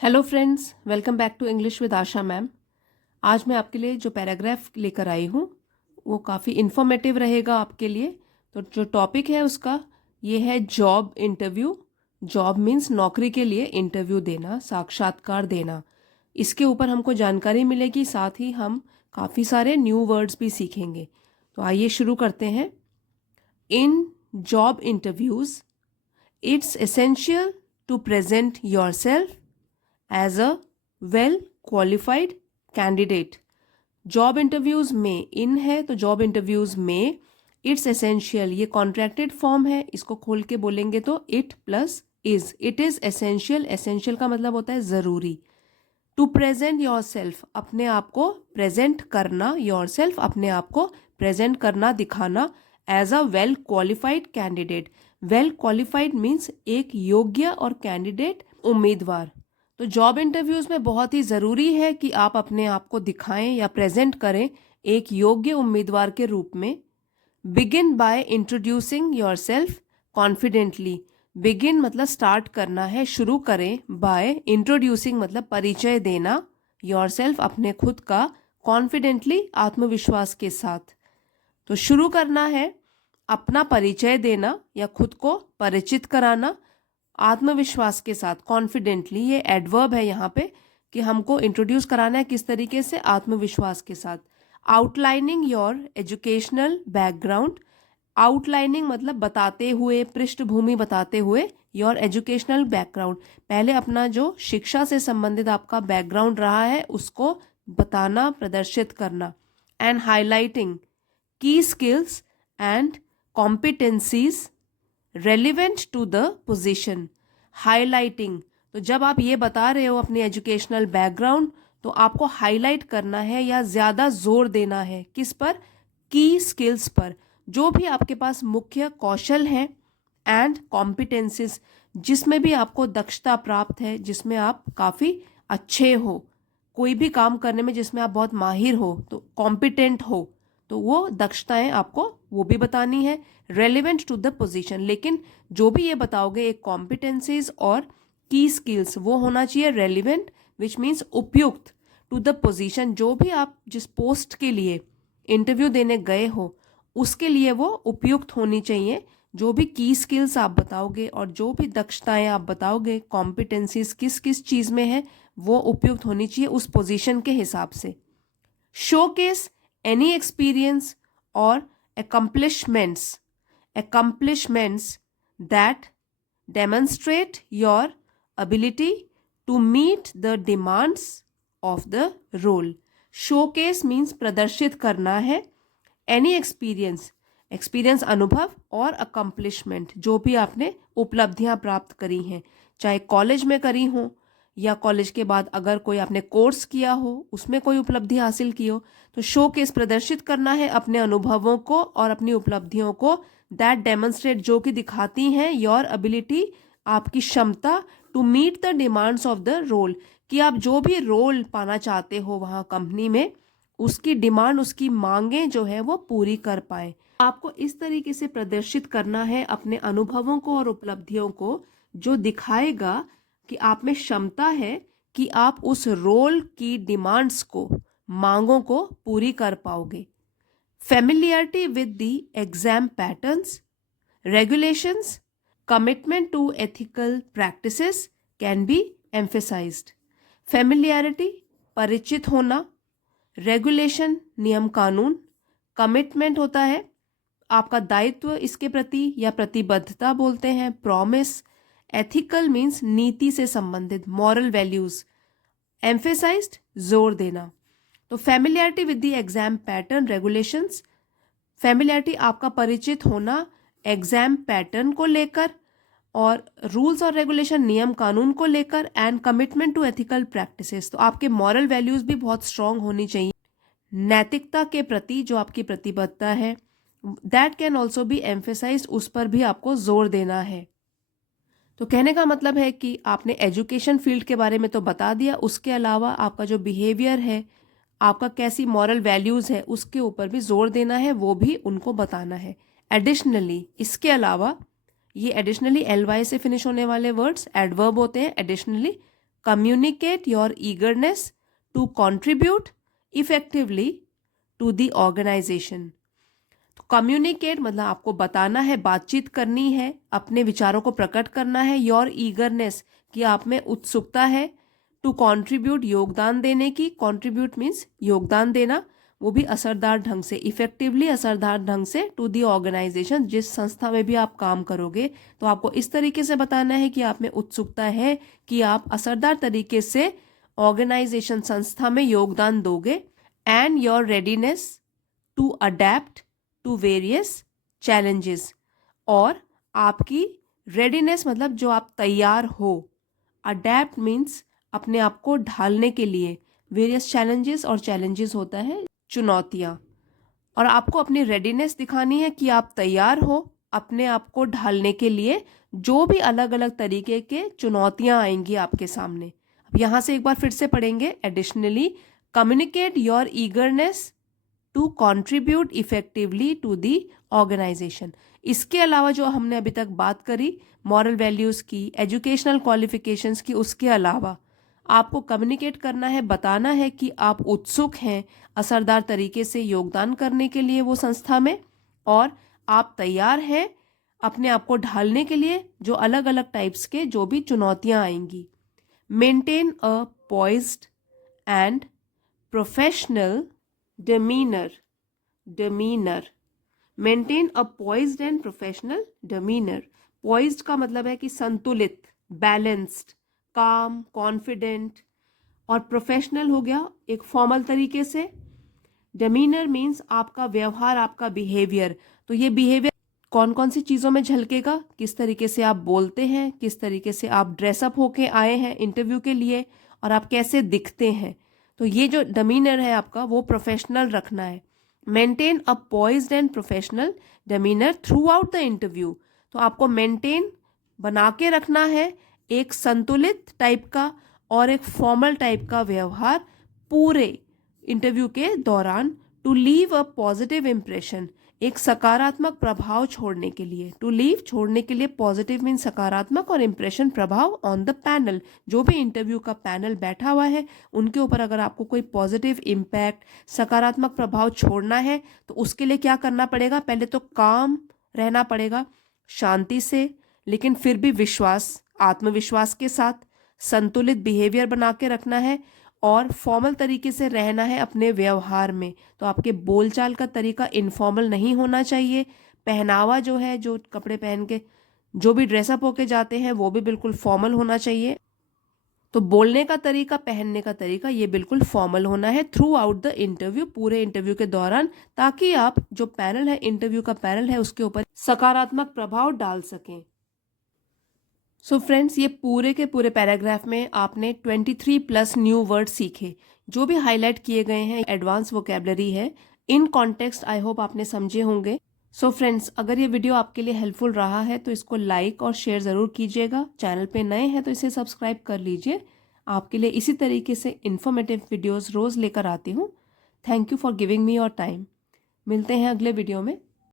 Hello friends, welcome back to English with Asha ma'am. आज मैं आपके लिए जो पैराग्राफ लेकर आई हूँ वो काफ़ी इन्फॉर्मेटिव रहेगा आपके लिए। तो जो टॉपिक है उसका ये है जॉब इंटरव्यू। जॉब मीन्स नौकरी के लिए इंटरव्यू देना, साक्षात्कार देना। इसके ऊपर हमको जानकारी मिलेगी, साथ ही हम काफ़ी सारे न्यू वर्ड्स भी सीखेंगे। तो आइए शुरू करते हैं। In job interviews it's essential to present yourself as a well qualified candidate. Job interviews में इन है तो जॉब इंटरव्यूज में इट्स एसेंशियल, ये कॉन्ट्रैक्टेड फॉर्म है, इसको खोल के बोलेंगे तो it plus is. It is essential, essential का मतलब होता है जरूरी। टू प्रेजेंट योर सेल्फ, अपने आप को प्रेजेंट करना, योर सेल्फ अपने आप को प्रेजेंट करना, दिखाना, as a well qualified candidate. Well qualified means एक योग्य और कैंडिडेट उम्मीदवार। तो जॉब इंटरव्यूज में बहुत ही ज़रूरी है कि आप अपने आप को दिखाएं या प्रेजेंट करें एक योग्य उम्मीदवार के रूप में। Begin by introducing your self confidently. Begin मतलब स्टार्ट करना है, शुरू करें। बाय इंट्रोड्यूसिंग मतलब परिचय देना, योर सेल्फ अपने खुद का, कॉन्फिडेंटली आत्मविश्वास के साथ। तो शुरू करना है अपना परिचय देना या खुद को परिचित कराना आत्मविश्वास के साथ, कॉन्फिडेंटली। ये एडवर्ब है यहाँ पे कि हमको इंट्रोड्यूस कराना है किस तरीके से, आत्मविश्वास के साथ। Outlining your educational background. Outlining मतलब बताते हुए, पृष्ठभूमि बताते हुए, योर एजुकेशनल बैकग्राउंड, पहले अपना जो शिक्षा से संबंधित आपका बैकग्राउंड रहा है उसको बताना, प्रदर्शित करना। And highlighting key skills and competencies relevant to the position. Highlighting, तो जब आप ये बता रहे हो अपनी एजुकेशनल बैकग्राउंड तो आपको हाईलाइट करना है या ज़्यादा जोर देना है किस पर, की स्किल्स पर, जो भी आपके पास मुख्य कौशल हैं, एंड कॉम्पिटेंसीज, जिसमें भी आपको दक्षता प्राप्त है, जिसमें आप काफ़ी अच्छे हो, कोई भी काम करने में जिसमें आप बहुत माहिर हो, तो कॉम्पिटेंट हो, तो वो दक्षताएं आपको वो भी बतानी है। रेलिवेंट टू द पोजीशन, लेकिन जो भी ये बताओगे एक कॉम्पिटेंसीज और की स्किल्स वो होना चाहिए रेलिवेंट, विच मीन्स उपयुक्त, टू द पोजीशन, जो भी आप जिस पोस्ट के लिए इंटरव्यू देने गए हो उसके लिए वो उपयुक्त होनी चाहिए। जो भी की स्किल्स आप बताओगे और जो भी दक्षताएं आप बताओगे, कॉम्पिटेंसीज किस किस चीज़ में है, वो उपयुक्त होनी चाहिए उस पोजीशन के हिसाब से। Showcase any experience or accomplishments that demonstrate your ability to meet the demands of the role. Showcase means प्रदर्शित करना है। any experience अनुभव, और accomplishment जो भी आपने उपलब्धियां प्राप्त करी हैं, चाहे कॉलेज में करी हो या कॉलेज के बाद अगर कोई आपने कोर्स किया हो उसमें कोई उपलब्धि हासिल की हो, तो शो केस प्रदर्शित करना है अपने अनुभवों को और अपनी उपलब्धियों को। दैट डेमोन्स्ट्रेट जो कि दिखाती हैं योर एबिलिटी, आपकी क्षमता, to meet the demands of the role, कि आप जो भी रोल पाना चाहते हो वहाँ कंपनी में उसकी डिमांड, उसकी मांगें जो है वो पूरी कर पाए। आपको इस तरीके से प्रदर्शित करना है अपने अनुभवों को और उपलब्धियों को जो दिखाएगा कि आप में क्षमता है कि आप उस रोल की डिमांड्स को, मांगों को पूरी कर पाओगे। Familiarity with the exam patterns, regulations, commitment to ethical practices can be emphasised. Familiarity परिचित होना, रेगुलेशन नियम कानून, कमिटमेंट होता है आपका दायित्व इसके प्रति या प्रतिबद्धता बोलते हैं, प्रॉमिस। एथिकल मीन्स नीति से संबंधित, मॉरल वैल्यूज। एम्फेसाइज्ड जोर देना। तो familiarity with the exam pattern, regulations, familiarity आपका परिचित होना एग्जाम पैटर्न को लेकर और रूल्स और रेगुलेशन नियम कानून को लेकर, and commitment to ethical practices, तो आपके मॉरल वैल्यूज भी बहुत स्ट्रांग होनी चाहिए, नैतिकता के प्रति जो आपकी प्रतिबद्धता है। That can also be emphasised, उस पर भी आपको जोर देना है। तो कहने का मतलब है कि आपने एजुकेशन फील्ड के बारे में तो बता दिया, उसके अलावा आपका जो बिहेवियर है, आपका कैसी मॉरल वैल्यूज़ है, उसके ऊपर भी जोर देना है, वो भी उनको बताना है। एडिशनली, इसके अलावा, ये एडिशनली LY से फिनिश होने वाले वर्ड्स एडवर्ब होते हैं। Additionally communicate your eagerness to contribute effectively to the organization. तो कम्युनिकेट मतलब आपको बताना है, बातचीत करनी है, अपने विचारों को प्रकट करना है। योर ईगरनेस कि आप में उत्सुकता है। टू कंट्रीब्यूट योगदान देने की, कंट्रीब्यूट मीन्स योगदान देना, वो भी असरदार ढंग से, इफेक्टिवली असरदार ढंग से टू दी ऑर्गेनाइजेशन, जिस संस्था में भी आप काम करोगे तो आपको इस तरीके से बताना है कि आप में उत्सुकता है कि आप असरदार तरीके से ऑर्गेनाइजेशन संस्था में योगदान दोगे। And your readiness to adapt to various challenges, और आपकी रेडीनेस मतलब जो आप तैयार हो, अडेप्ट मीन्स अपने आप को ढालने के लिए, वेरियस चैलेंजेस, और चैलेंजेस होता है चुनौतियाँ, और आपको अपनी रेडीनेस दिखानी है कि आप तैयार हो अपने आप को ढालने के लिए जो भी अलग अलग तरीके के चुनौतियाँ आएंगी आपके सामने। अब यहाँ से एक बार फिर से पढ़ेंगे। Additionally communicate your eagerness to contribute effectively to the organisation. इसके अलावा जो हमने अभी तक बात करी मॉरल वैल्यूज़ की, एजुकेशनल क्वालिफिकेशंस की, उसके अलावा आपको कम्युनिकेट करना है, बताना है कि आप उत्सुक हैं असरदार तरीके से योगदान करने के लिए वो संस्था में, और आप तैयार हैं अपने आप को ढालने के लिए जो अलग अलग टाइप्स के जो भी चुनौतियाँ आएंगी। Maintain a poised and professional demeanor. Maintain a poised and professional demeanor. Poised का मतलब है कि संतुलित, बैलेंस्ड, काम, कॉन्फिडेंट, और प्रोफेशनल हो गया एक फॉर्मल तरीके से। demeanor मीन्स आपका व्यवहार, आपका बिहेवियर। तो ये बिहेवियर कौन कौन सी चीज़ों में झलकेगा, किस तरीके से आप बोलते हैं, किस तरीके से आप ड्रेसअप होके आए हैं इंटरव्यू के लिए, और आप कैसे दिखते हैं। तो ये जो डमीनर है आपका वो प्रोफेशनल रखना है। Maintain a poised and professional demeanour throughout the interview. तो आपको मेंटेन बना के रखना है एक संतुलित टाइप का और एक फॉर्मल टाइप का व्यवहार पूरे इंटरव्यू के दौरान। To leave a positive impression, एक सकारात्मक प्रभाव छोड़ने के लिए। टू लीव छोड़ने के लिए, पॉजिटिव मीन सकारात्मक, और इम्प्रेशन प्रभाव ऑन द पैनल, जो भी इंटरव्यू का पैनल बैठा हुआ है उनके ऊपर अगर आपको कोई पॉजिटिव इम्पैक्ट, सकारात्मक प्रभाव छोड़ना है तो उसके लिए क्या करना पड़ेगा, पहले तो काम रहना पड़ेगा, शांति से, लेकिन फिर भी विश्वास, आत्मविश्वास के साथ संतुलित बिहेवियर बना के रखना है, और फॉर्मल तरीके से रहना है अपने व्यवहार में। तो आपके बोलचाल का तरीका इनफॉर्मल नहीं होना चाहिए। पहनावा जो है, जो कपड़े पहन के जो भी ड्रेसअप होके जाते हैं वो भी बिल्कुल फॉर्मल होना चाहिए। तो बोलने का तरीका, पहनने का तरीका, ये बिल्कुल फॉर्मल होना है थ्रू आउट द इंटरव्यू, पूरे इंटरव्यू के दौरान, ताकि आप जो पैनल है, इंटरव्यू का पैनल है, उसके ऊपर सकारात्मक प्रभाव डाल सकें। सो फ्रेंड्स, ये पूरे के पूरे पैराग्राफ में आपने 23+ न्यू वर्ड सीखे, जो भी हाईलाइट किए गए हैं एडवांस वोकेबलरी है। इन कॉन्टेक्स्ट आई होप आपने समझे होंगे। सो फ्रेंड्स, अगर ये वीडियो आपके लिए हेल्पफुल रहा है तो इसको लाइक और शेयर ज़रूर कीजिएगा। चैनल पे नए हैं तो इसे सब्सक्राइब कर लीजिए। आपके लिए इसी तरीके से इन्फॉर्मेटिव वीडियोज़ रोज़ लेकर आती हूँ। Thank you for giving me your time. मिलते हैं अगले वीडियो में।